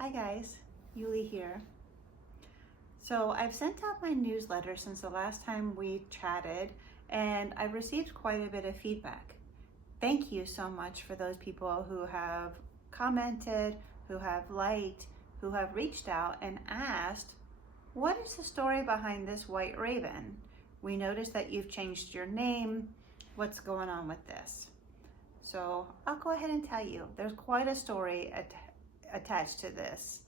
Hi guys, Yuli here. So I've sent out my newsletter since the last time we chatted, and I've received quite a bit of feedback. Thank you so much for those people who have commented, who have liked, who have reached out and asked, what is the story behind this white raven? We noticed that you've changed your name. What's going on with this? So I'll go ahead and tell you. There's quite a story attached to this.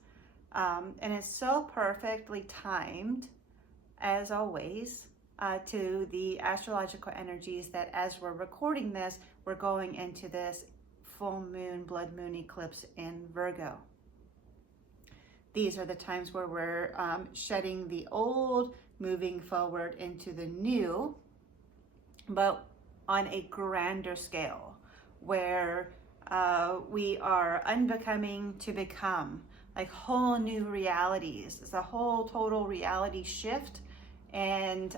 And it's so perfectly timed, as always, to the astrological energies that as we're recording this, we're going into this full moon, blood moon eclipse in Virgo. These are the times where we're shedding the old, moving forward into the new, but on a grander scale, where we are unbecoming to become, like whole new realities. It's a whole total reality shift and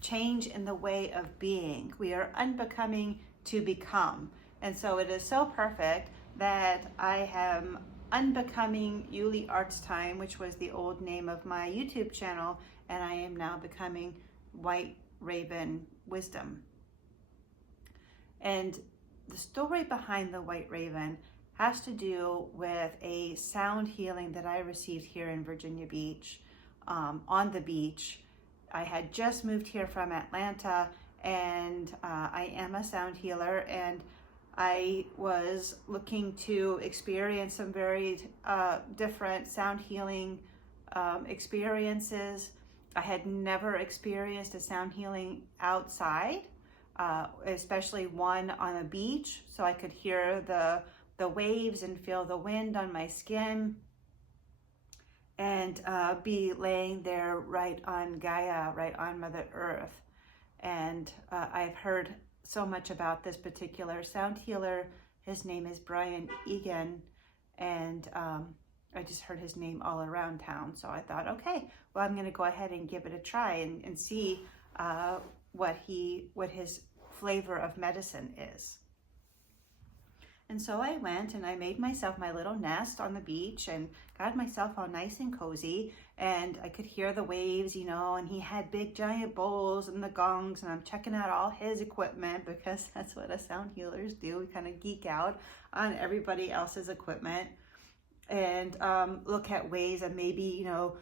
change in the way of being. We are unbecoming to become. And so it is so perfect that I am unbecoming Yuli Arts Time, which was the old name of my YouTube channel, and I am now becoming White Raven Wisdom. And the story behind the White Raven has to do with a sound healing that I received here in Virginia Beach, on the beach. I had just moved here from Atlanta, and I am a sound healer, and I was looking to experience some very different sound healing experiences. I had never experienced a sound healing outside. Especially one on a beach, so I could hear the waves and feel the wind on my skin, and be laying there right on Gaia, right on Mother Earth. And I've heard so much about this particular sound healer. His name is Brian Egan, and I just heard his name all around town. So I thought, okay, well, I'm going to go ahead and give it a try and see what his flavor of medicine is. And so I went and I made myself my little nest on the beach and got myself all nice and cozy, and I could hear the waves, you know, and he had big giant bowls and the gongs, and I'm checking out all his equipment because that's what us sound healers do. We kind of geek out on everybody else's equipment and look at ways of maybe, you know,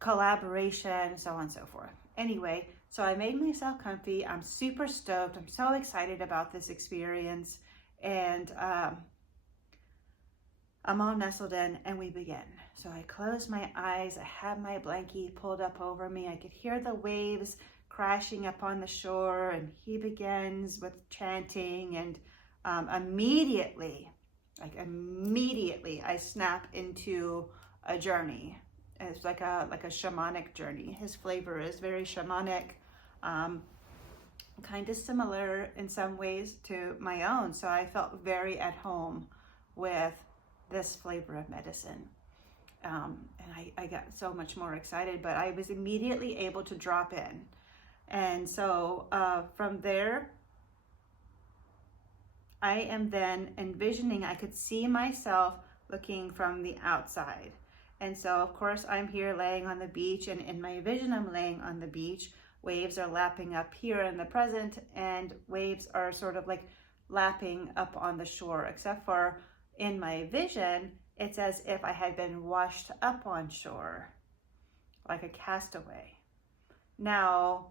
collaboration, so on and so forth. Anyway, so I made myself comfy. I'm super stoked. I'm so excited about this experience. And I'm all nestled in, and we begin. So I closed my eyes. I had my blankie pulled up over me. I could hear the waves crashing up on the shore, and he begins with chanting, and immediately, I snap into a journey. It's like a shamanic journey. His flavor is very shamanic, kind of similar in some ways to my own. So I felt very at home with this flavor of medicine. And I got so much more excited, but I was immediately able to drop in. And so from there, I am then envisioning, I could see myself looking from the outside. And so, of course, I'm here laying on the beach, and in my vision, I'm laying on the beach. Waves are lapping up here in the present, and waves are sort of like lapping up on the shore, except for in my vision, it's as if I had been washed up on shore, like a castaway. Now,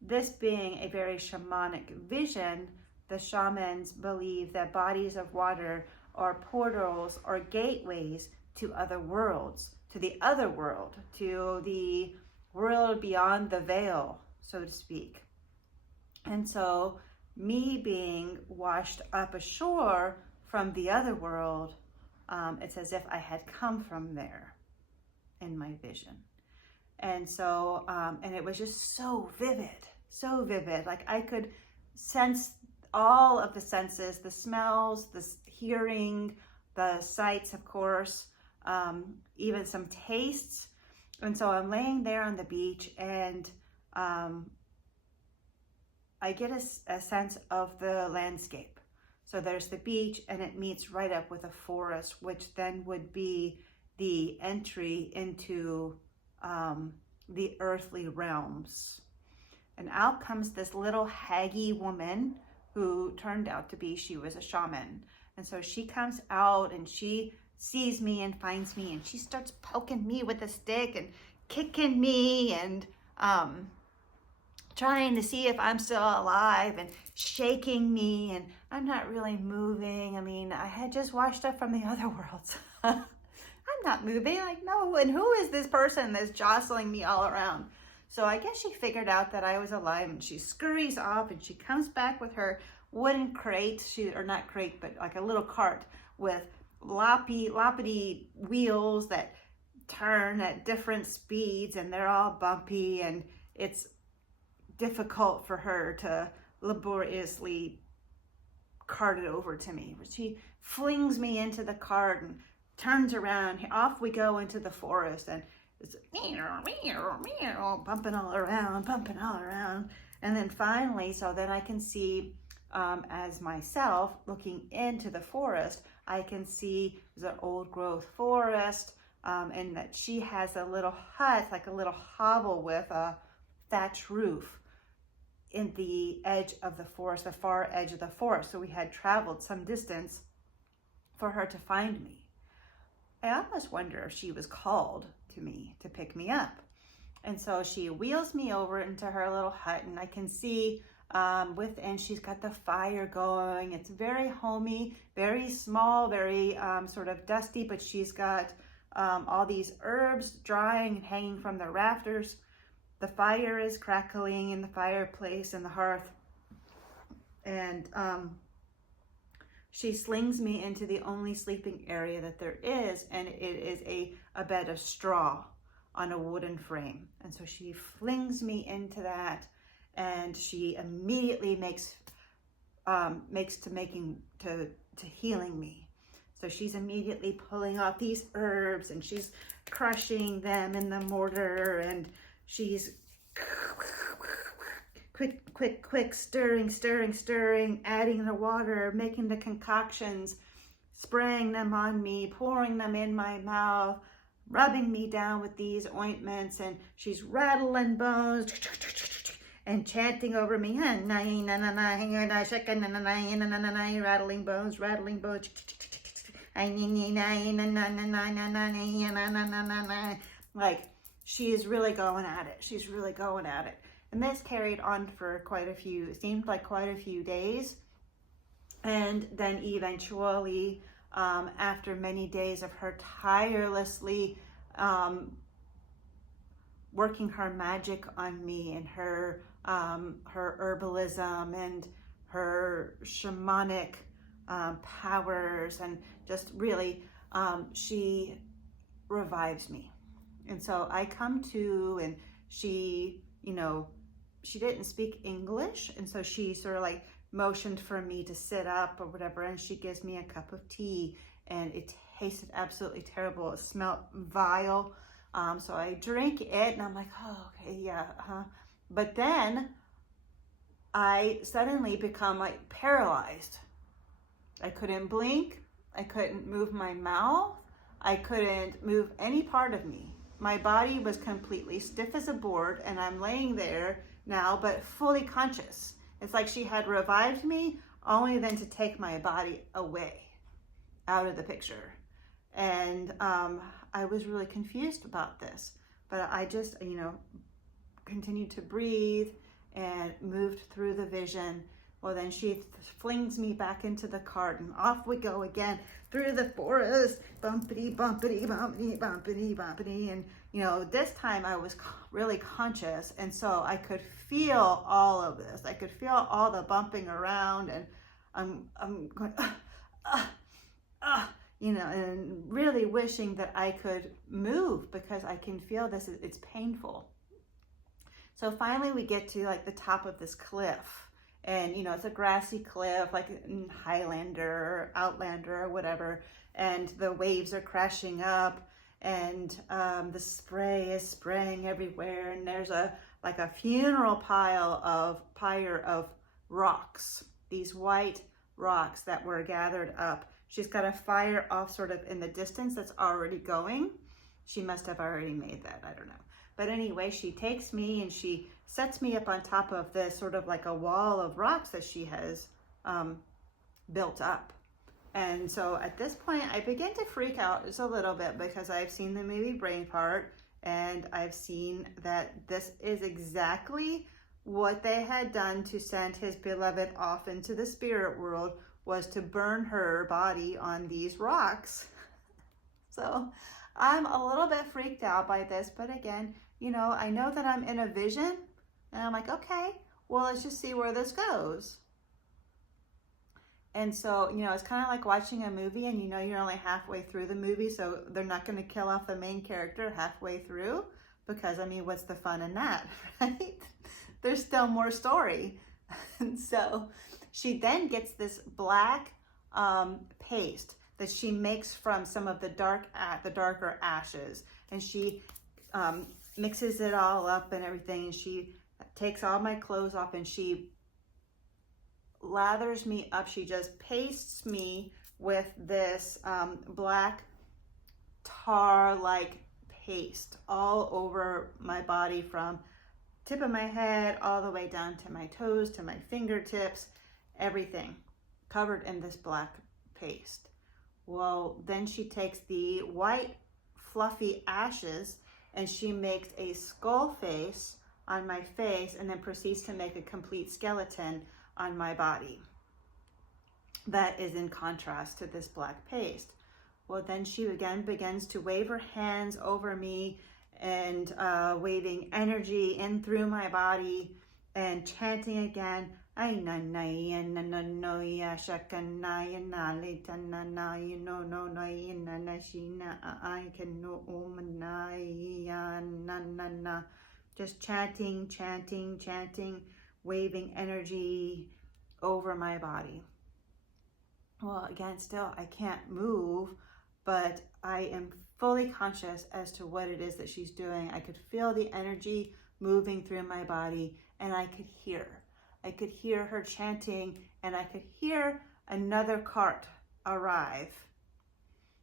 this being a very shamanic vision, the shamans believe that bodies of water are portals or gateways to other worlds, to the other world, to the world beyond the veil, so to speak. And so me being washed up ashore from the other world, it's as if I had come from there in my vision. And so, and it was just so vivid. Like I could sense all of the senses, the smells, the hearing, the sights, of course, even some tastes. And so I'm laying there on the beach, and I get a sense of the landscape. So there's the beach, and it meets right up with a forest, which then would be the entry into the earthly realms. And out comes this little haggy woman who turned out to be, she was a shaman. And so she comes out and she sees me and finds me, and she starts poking me with a stick and kicking me and trying to see if I'm still alive and shaking me, and I'm not really moving. I mean, I had just washed up from the other worlds. I'm not moving, like, no, and who is this person that's jostling me all around? So I guess she figured out that I was alive, and she scurries off, and she comes back with her wooden crate, or not crate, but like a little cart with loppity wheels that turn at different speeds, and they're all bumpy, and it's difficult for her to laboriously cart it over to me. She flings me into the cart and turns around. Off we go into the forest, and it's bumping all around. And then finally, so then I can see as myself looking into the forest, I can see there's an old growth forest, and that she has a little hut, like a little hovel with a thatch roof in the edge of the forest, the far edge of the forest. So we had traveled some distance for her to find me. I almost wonder if she was called to me to pick me up. And so she wheels me over into her little hut, and I can see within she's got the fire going. It's very homey, very small, very sort of dusty, but she's got all these herbs drying and hanging from the rafters. The fire is crackling in the fireplace and the hearth. And she slings me into the only sleeping area that there is, and it is a bed of straw on a wooden frame. And so she flings me into that, and she immediately makes to healing me. So she's immediately pulling off these herbs, and she's crushing them in the mortar, and she's quick, stirring, adding the water, making the concoctions, spraying them on me, pouring them in my mouth, rubbing me down with these ointments, and she's rattling bones and chanting over me, rattling bones, like, she is really going at it. She's really going at it. And this carried on for seemed like quite a few days. And then eventually, after many days of her tirelessly working her magic on me, and her herbalism and her shamanic powers, and just really, she revives me. And so I come to, and she, she didn't speak English. And so she sort of like motioned for me to sit up or whatever. And she gives me a cup of tea, and it tasted absolutely terrible. It smelled vile. So I drink it, and I'm like, oh, okay, yeah. But then I suddenly become like paralyzed. I couldn't blink. I couldn't move my mouth. I couldn't move any part of me. My body was completely stiff as a board, and I'm laying there now, but fully conscious. It's like she had revived me, only then to take my body away, out of the picture. And I was really confused about this, but I just, continued to breathe and moved through the vision. Well, then she flings me back into the cart, and off we go again through the forest, bumpity. And, this time I was really conscious. And so I could feel all of this. I could feel all the bumping around, and I'm going, and really wishing that I could move, because I can feel this, it's painful. So finally we get to like the top of this cliff, and it's a grassy cliff, like in Highlander or Outlander or whatever, and the waves are crashing up, and the spray is spraying everywhere, and there's a funeral pyre of rocks, these white rocks that were gathered up. She's got a fire off sort of in the distance that's already going. She must have already made that, I don't know. But anyway, she takes me and she sets me up on top of this sort of like a wall of rocks that she has built up. And so at this point, I begin to freak out just a little bit because I've seen the movie Braveheart, and I've seen that this is exactly what they had done to send his beloved off into the spirit world, was to burn her body on these rocks. So I'm a little bit freaked out by this, but again, you know, I know that I'm in a vision, and I'm like, okay, well, let's just see where this goes. And so, you know, it's kind of like watching a movie and you know you're only halfway through the movie, so they're not going to kill off the main character halfway through, because, I mean, what's the fun in that, right? There's still more story. And so she then gets this black paste that she makes from some of the darker ashes, and she mixes it all up and everything, and she takes all my clothes off and she lathers me up. She just pastes me with this black tar-like paste all over my body, from tip of my head all the way down to my toes, to my fingertips, everything covered in this black paste. Well, then she takes the white fluffy ashes and she makes a skull face on my face, and then proceeds to make a complete skeleton on my body that is in contrast to this black paste. Well, then she again begins to wave her hands over me and waving energy in through my body and chanting again, just chanting, waving energy over my body. Well, again, still I can't move, but I am fully conscious as to what it is that she's doing. I could feel the energy moving through my body, and I could hear her chanting, and I could hear another cart arrive.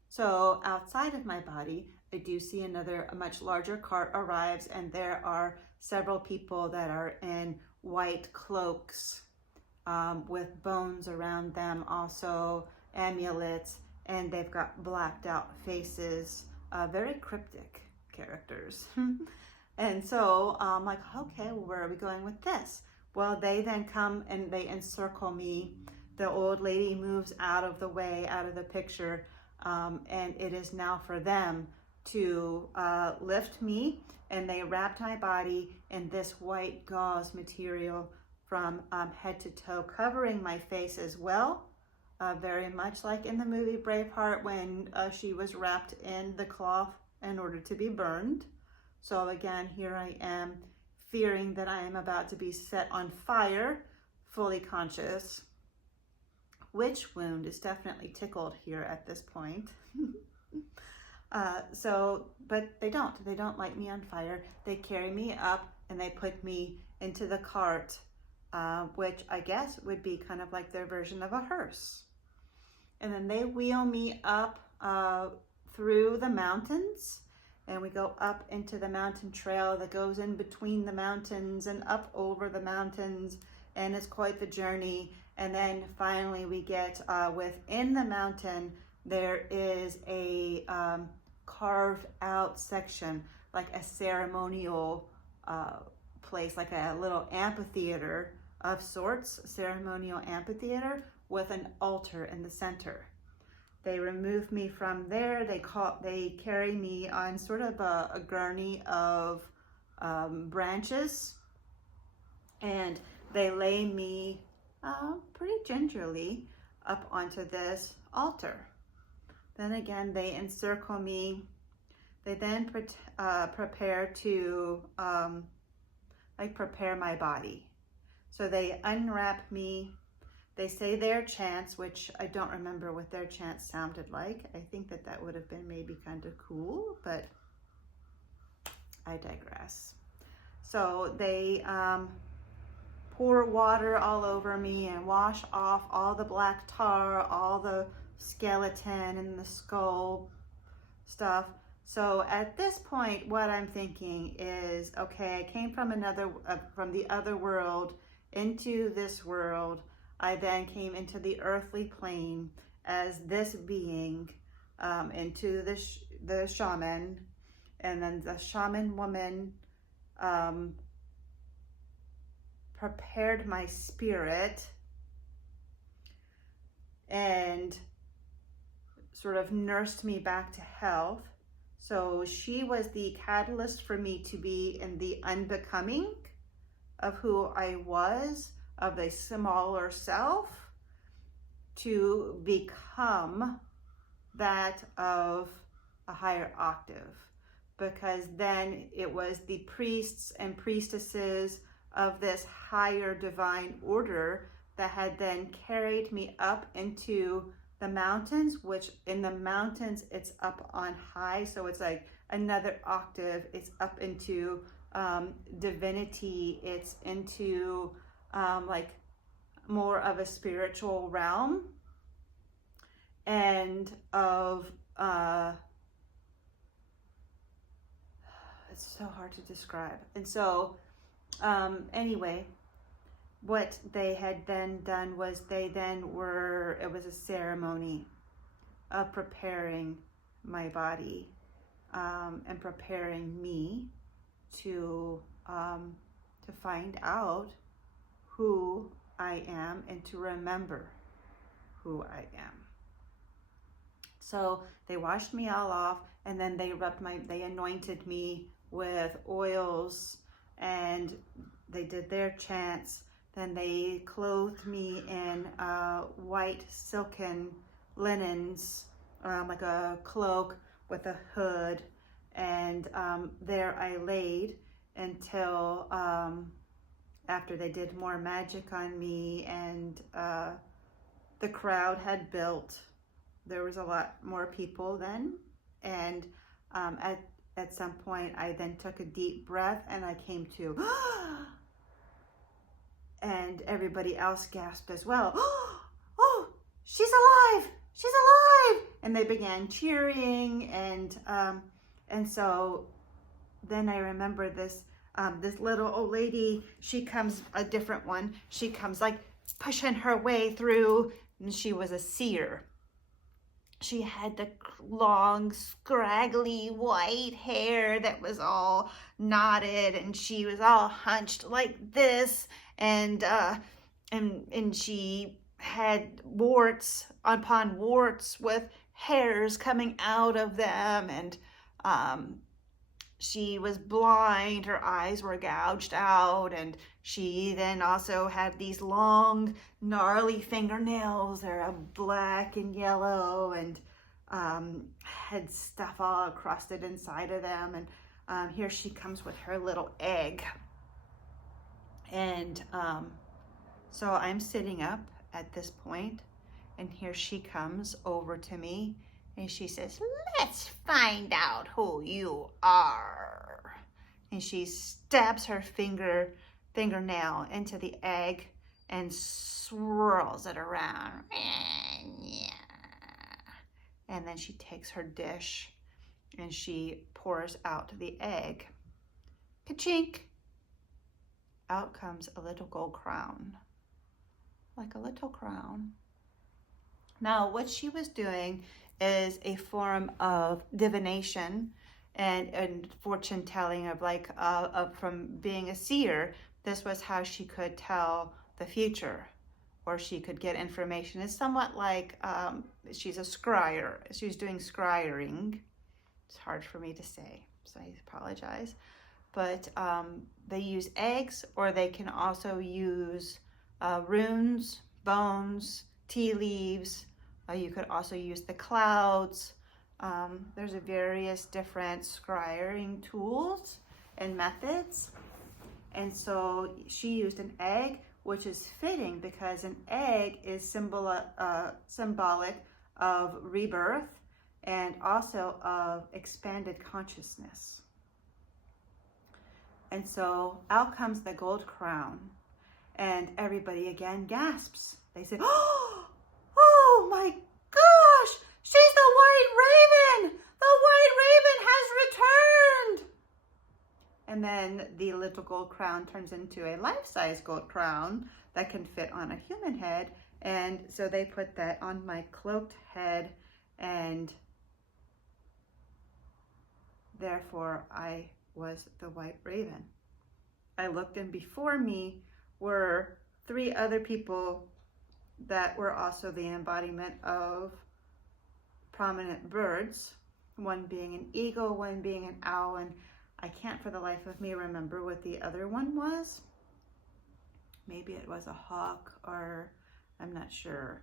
So outside of my body, I do see a much larger cart arrives, and there are several people that are in white cloaks with bones around them, also amulets, and they've got blacked out faces, very cryptic characters. And so I'm like, okay, well, where are we going with this? Well, they then come and they encircle me. The old lady moves out of the way, out of the picture, and it is now for them to lift me, and they wrapped my body in this white gauze material from head to toe, covering my face as well, very much like in the movie Braveheart when she was wrapped in the cloth in order to be burned. So again, here I am, fearing that I am about to be set on fire, fully conscious. Witch wound is definitely tickled here at this point. But they don't light me on fire. They carry me up and they put me into the cart, which I guess would be kind of like their version of a hearse. And then they wheel me up through the mountains, and we go up into the mountain trail that goes in between the mountains and up over the mountains, and it's quite the journey. And then finally we get within the mountain, there is a carved out section, like a ceremonial place, like a little amphitheater of sorts, ceremonial amphitheater with an altar in the center. They remove me from there. They carry me on sort of a gurney of branches, and they lay me pretty gingerly up onto this altar. Then again, they encircle me. They then prepare to prepare my body. So they unwrap me. They say their chants, which I don't remember what their chants sounded like. I think that would have been maybe kind of cool, but I digress. So they pour water all over me and wash off all the black tar, all the skeleton and the skull stuff. So at this point, what I'm thinking is, okay, I came from from the other world into this world. I then came into the earthly plane as this being, into the shaman, and then the shaman woman prepared my spirit and sort of nursed me back to health. So she was the catalyst for me to be in the unbecoming of who I was, of the smaller self, to become that of a higher octave. Because then it was the priests and priestesses of this higher divine order that had then carried me up into the mountains, which in the mountains it's up on high, so it's like another octave. It's up into divinity. It's into like more of a spiritual realm, and of it's so hard to describe. And so anyway, what they had then done was it was a ceremony of preparing my body and preparing me to find out who I am and to remember who I am. So they washed me all off, and then they anointed me with oils, and they did their chants. Then they clothed me in white silken linens, like a cloak with a hood, and there I laid until after they did more magic on me, and the crowd had built. There was a lot more people then, and at some point I then took a deep breath and I came to, and everybody else gasped as well. Oh, she's alive! She's alive! And they began cheering, and so then I remember this little old lady. She comes, a different one. She comes like pushing her way through, and she was a seer. She had the long, scraggly white hair that was all knotted, and she was all hunched like this, and she had warts upon warts with hairs coming out of them, and she was blind. Her eyes were gouged out, and she then also had these long, gnarly fingernails. They're black and yellow, and had stuff all crusted inside of them. And here she comes with her little egg. And so I'm sitting up at this point, and here she comes over to me, and she says, "Let's find out who you are." And she stabs her fingernail into the egg and swirls it around. And then she takes her dish and she pours out the egg. Ka-chink! Out comes a little gold crown, like a little crown. Now, what she was doing is a form of divination and fortune telling, of like from being a seer. This was how she could tell the future, or she could get information. It's somewhat like she's a scryer. She's doing scrying. It's hard for me to say, so I apologize. But they use eggs, or they can also use runes, bones, tea leaves. You could also use the clouds. There's various different scrying tools and methods. And so she used an egg, which is fitting because an egg is symbolic of rebirth and also of expanded consciousness. And so out comes the gold crown. And everybody again gasps. They say, oh my gosh, she's the White Raven! The White Raven has returned! And then the little gold crown turns into a life-size gold crown that can fit on a human head. And so they put that on my cloaked head, and therefore I was the White Raven. I looked, and before me were 3 other people that were also the embodiment of prominent birds, one being an eagle, one being an owl, and I can't for the life of me remember what the other one was. Maybe it was a hawk, or I'm not sure.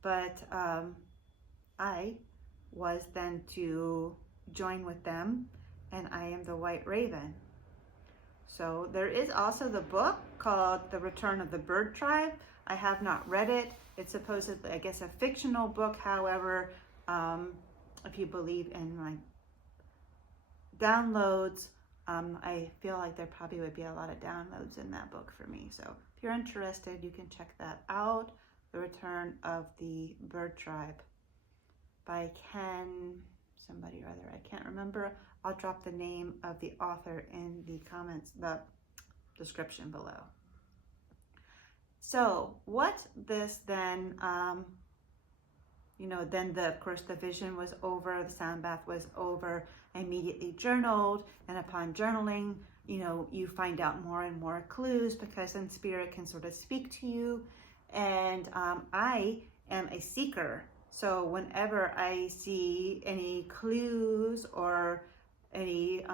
But I was then to join with them, and I am the White Raven. So there is also the book called The Return of the Bird Tribe. I have not read it. It's supposedly, I guess, a fictional book. However, if you believe in like downloads, I feel like there probably would be a lot of downloads in that book for me. So if you're interested, you can check that out. The Return of the Bird Tribe by Ken, somebody or other, I can't remember. I'll drop the name of the author in the comments, the description below. So what this then, then of course the vision was over, the sound bath was over. I immediately journaled, and upon journaling, you find out more and more clues, because then spirit can sort of speak to you. And I am a seeker. So whenever I see any clues or any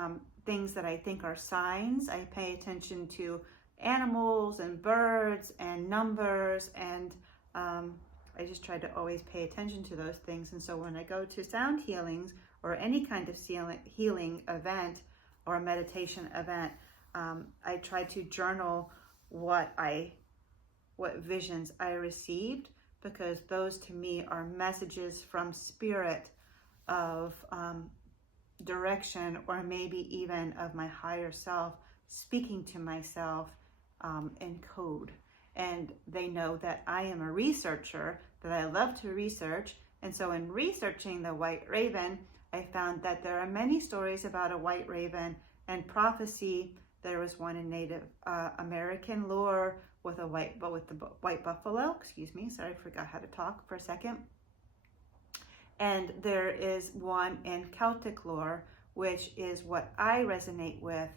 things that I think are signs, I pay attention to animals and birds and numbers, and I just try to always pay attention to those things. And so when I go to sound healings or any kind of healing event or meditation event, I try to journal what visions I received, because those to me are messages from spirit of direction, or maybe even of my higher self speaking to myself in code. And they know that I am a researcher, that I love to research. And so in researching the White Raven, I found that there are many stories about a White Raven and prophecy. There was one in Native American lore with the white buffalo. Excuse me, sorry, I forgot how to talk for a second. And there is one in Celtic lore, which is what I resonate with,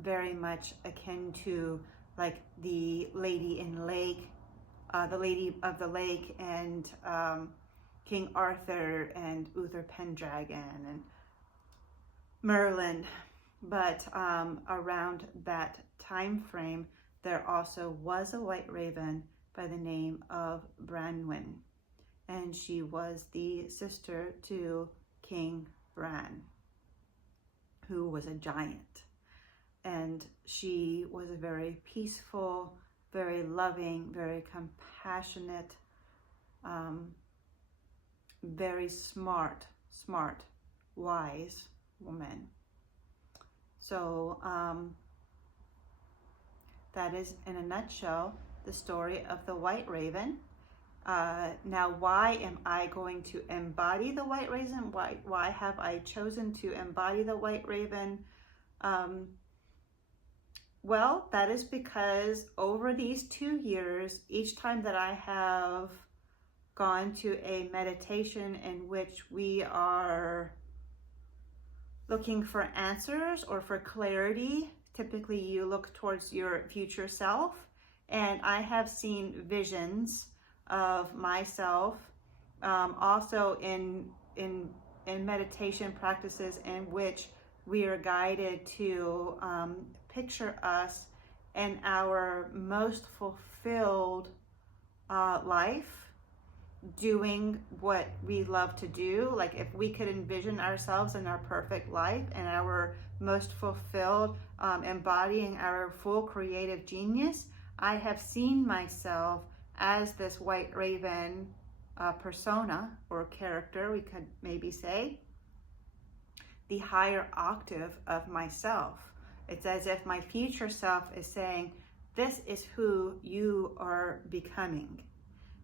very much akin to like the Lady in Lake, the Lady of the Lake, and King Arthur and Uther Pendragon and Merlin. But around that time frame, there also was a White Raven by the name of Branwen, and she was the sister to King Bran, who was a giant. And she was a very peaceful, very loving, very compassionate, very smart, wise woman. So that is, in a nutshell, the story of the White Raven. Now, why am I going to embody the White Raven? Why have I chosen to embody the White Raven? Well, that is because over these 2 years, each time that I have gone to a meditation in which we are looking for answers or for clarity, typically you look towards your future self, and I have seen visions of myself, also in meditation practices in which we are guided to picture us in our most fulfilled life, doing what we love to do. Like if we could envision ourselves in our perfect life and our most fulfilled, embodying our full creative genius, I have seen myself as this White Raven persona or character, we could maybe say, the higher octave of myself. It's as if my future self is saying, this is who you are becoming.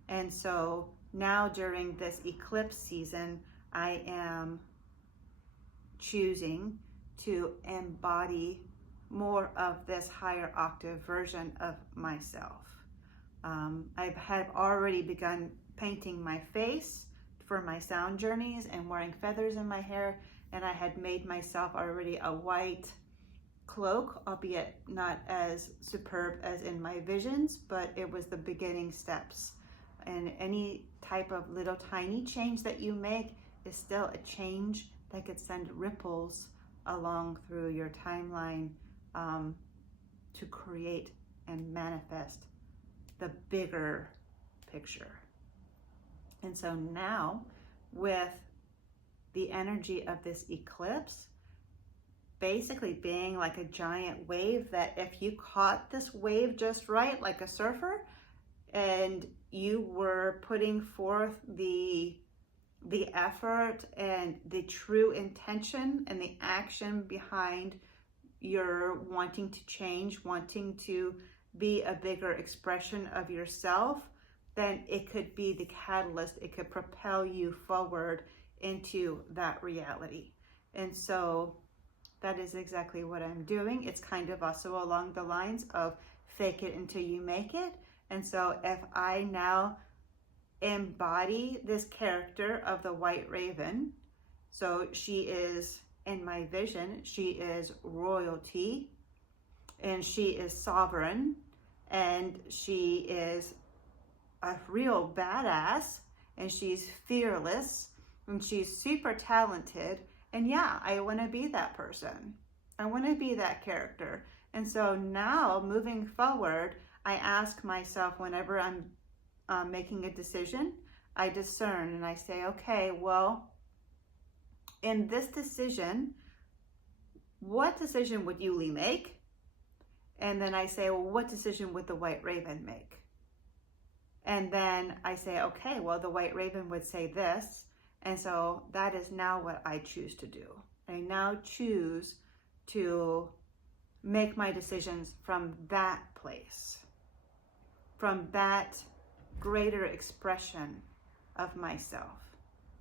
And so now during this eclipse season, I am choosing to embody more of this higher octave version of myself. I have already begun painting my face for my sound journeys and wearing feathers in my hair, and I had made myself already a white cloak, albeit not as superb as in my visions, but it was the beginning steps. And any type of little tiny change that you make is still a change that could send ripples along through your timeline to create and manifest the bigger picture. And so now, with the energy of this eclipse basically being like a giant wave, that if you caught this wave just right, like a surfer, and you were putting forth the effort and the true intention and the action behind your wanting to change, wanting to be a bigger expression of yourself, then it could be the catalyst. It could propel you forward into that reality. And so that is exactly what I'm doing. It's kind of also along the lines of fake it until you make it. And so if I now embody this character of the White Raven, so she is, in my vision, she is royalty, and she is sovereign, and she is a real badass, and she's fearless, and she's super talented. And yeah, I want to be that person. I want to be that character. And so now, moving forward, I ask myself, whenever I'm making a decision, I discern and I say, okay, well, in this decision, what decision would Yuli make? And then I say, well, what decision would the White Raven make? And then I say, okay, well, the White Raven would say this. And so that is now what I choose to do. I now choose to make my decisions from that place, from that greater expression of myself.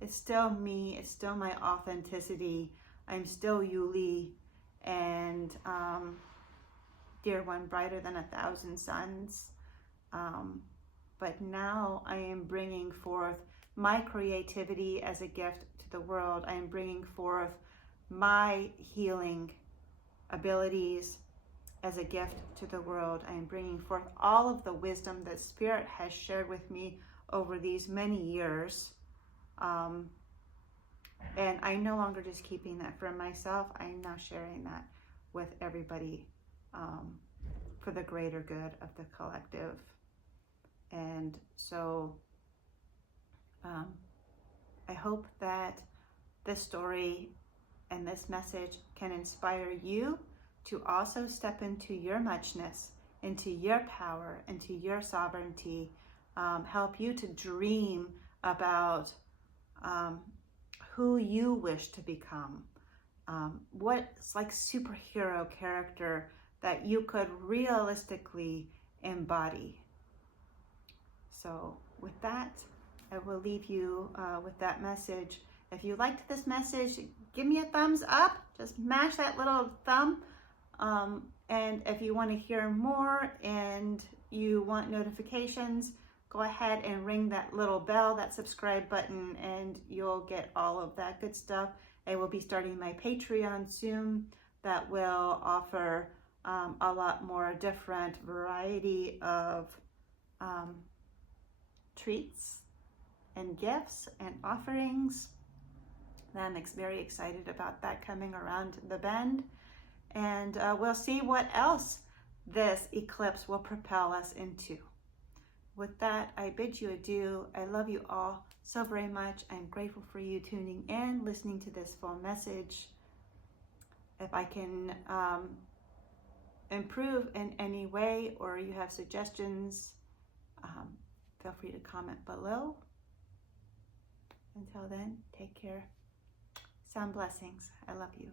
It's still me, it's still my authenticity. I'm still Yuli, and dear one, brighter than 1,000 suns. But now I am bringing forth my creativity as a gift to the world. I am bringing forth my healing abilities as a gift to the world. I am bringing forth all of the wisdom that Spirit has shared with me over these many years. And I'm no longer just keeping that for myself. I am now sharing that with everybody for the greater good of the collective. And so I hope that this story and this message can inspire you to also step into your muchness, into your power, into your sovereignty, help you to dream about who you wish to become, what's like superhero character that you could realistically embody. So with that, I will leave you with that message. If you liked this message, give me a thumbs up. Just mash that little thumb. And if you want to hear more and you want notifications, go ahead and ring that little bell, that subscribe button, and you'll get all of that good stuff. I will be starting my Patreon soon that will offer a lot more different variety of treats and gifts and offerings. I'm very excited about that coming around the bend. And we'll see what else this eclipse will propel us into. With that, I bid you adieu. I love you all so very much. I'm grateful for you tuning in, listening to this full message. If I can improve in any way, or you have suggestions, feel free to comment below. Until then, take care. Sound blessings. I love you.